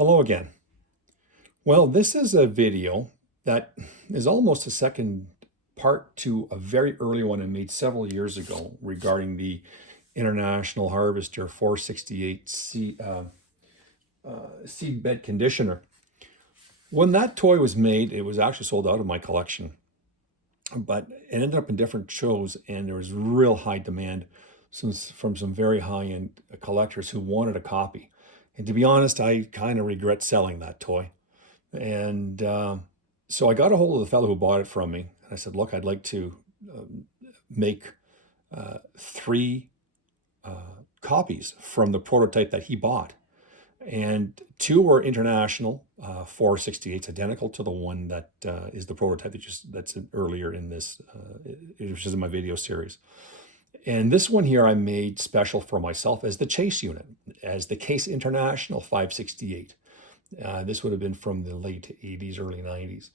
Hello again. Well, this is a video that is almost a second part to a very early one I made several years ago regarding the International Harvester 468 Seedbed Conditioner. When that toy was made, it was actually sold out of my collection, but it ended up in different shows and there was real high demand from some very high-end collectors who wanted a copy. And to be honest, I kind of regret selling that toy. And so I got a hold of the fellow who bought it from me. And I said, look, I'd like to make three copies from the prototype that he bought. And two were international 468s, identical to the one that is the prototype that's earlier in this, which is in my video series. And this one here I made special for myself as the chase unit, as the Case International 568. This would have been from the late 80s, early 90s.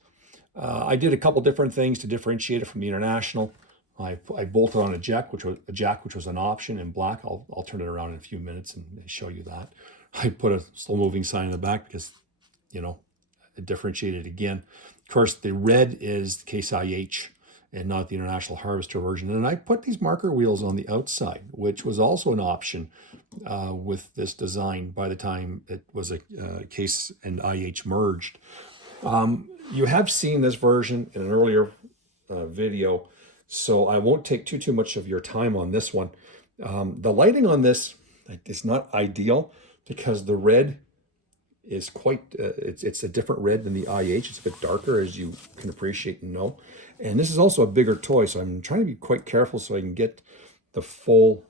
I did a couple different things to differentiate it from the International. I bolted on a jack, which was an option in black. I'll turn it around in a few minutes and show you that. I put a slow-moving sign in the back because, you know, it differentiated again. Of course, the red is the CaseIH and not the International Harvester version. And I put these marker wheels on the outside, which was also an option with this design by the time it was a Case and IH merged. You have seen this version in an earlier video, so I won't take too much of your time on this one. The lighting on this is not ideal because the red is quite, it's a different red than the IH. It's a bit darker, as you can appreciate and know. And this is also a bigger toy, so I'm trying to be quite careful so I can get the full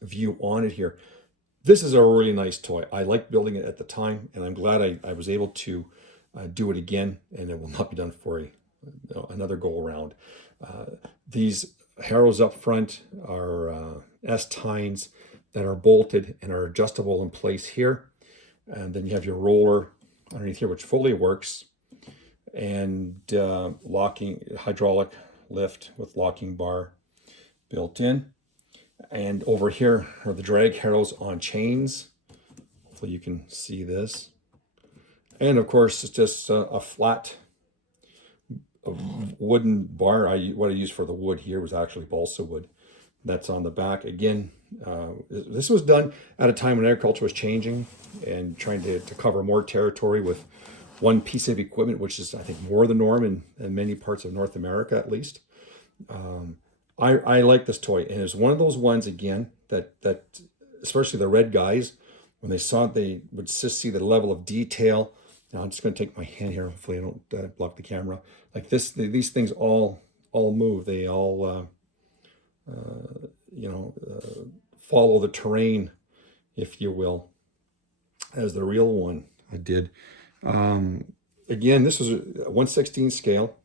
view on it here. This is a really nice toy. I liked building it at the time, and I'm glad I was able to do it again, and it will not be done for another go around. These harrows up front are S-tines that are bolted and are adjustable in place here. And then you have your roller underneath here, which fully works. And locking hydraulic lift with locking bar built in. And over here are the drag harrows on chains. Hopefully you can see this. And of course, it's just a flat wooden bar. What I used for the wood here was actually balsa wood. That's on the back. Again, this was done at a time when agriculture was changing and trying to cover more territory with one piece of equipment, which is, I think, more the norm in many parts of North America, at least. I like this toy, and it's one of those ones, again, that especially the red guys, when they saw it, they would just see the level of detail. Now, I'm just going to take my hand here. Hopefully I don't block the camera. Like this, these things all move. They all... follow the terrain, if you will, as the real one I did. Again, this was a 1/16 scale.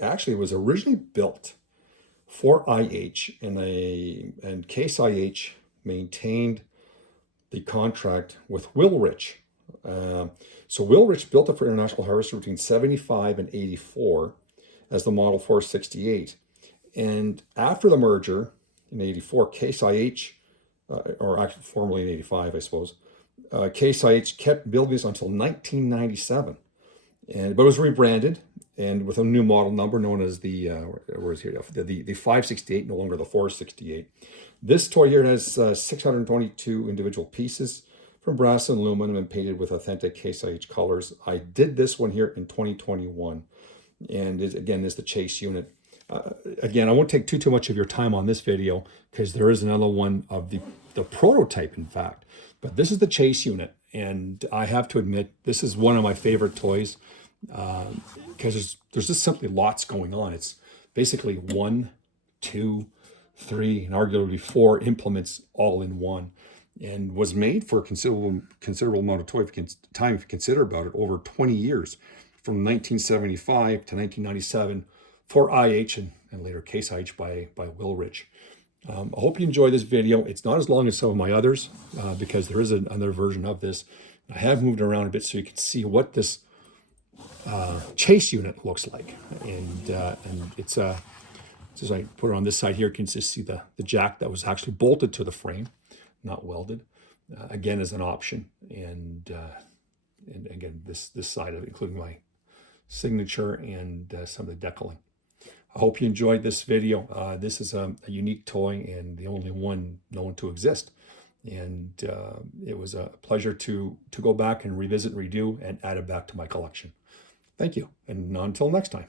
Actually, it was originally built for IH, and Case IH maintained the contract with Wil-Rich. So Wil-Rich built it for International Harvester between 75 and 84 as the Model 468. And after the merger in 84, Case IH, or actually formerly in 85, I suppose, Case IH kept building this until 1997. But it was rebranded and with a new model number known as the 568, no longer the 468. This toy here has 622 individual pieces from brass and aluminum and painted with authentic Case IH colors. I did this one here in 2021, and it, again, is the chase unit. Again, I won't take too much of your time on this video because there is another one of the prototype, in fact. But this is the chase unit, and I have to admit, this is one of my favorite toys because there's just simply lots going on. It's basically 1, 2, 3, and arguably 4 implements all in one, and was made for a considerable amount of time if you consider about it, over 20 years, from 1975 to 1997. For IH and later Case IH by Wil-Rich. I hope you enjoy this video. It's not as long as some of my others because there is another version of this. I have moved around a bit so you can see what this chase unit looks like. And it's as I put it on this side here, you can just see the jack that was actually bolted to the frame, not welded. Again, as an option. and again, this side of it, including my signature and some of the decaling. I hope you enjoyed this video. This is a unique toy and the only one known to exist. And it was a pleasure to go back and revisit and redo and add it back to my collection. Thank you. And until next time.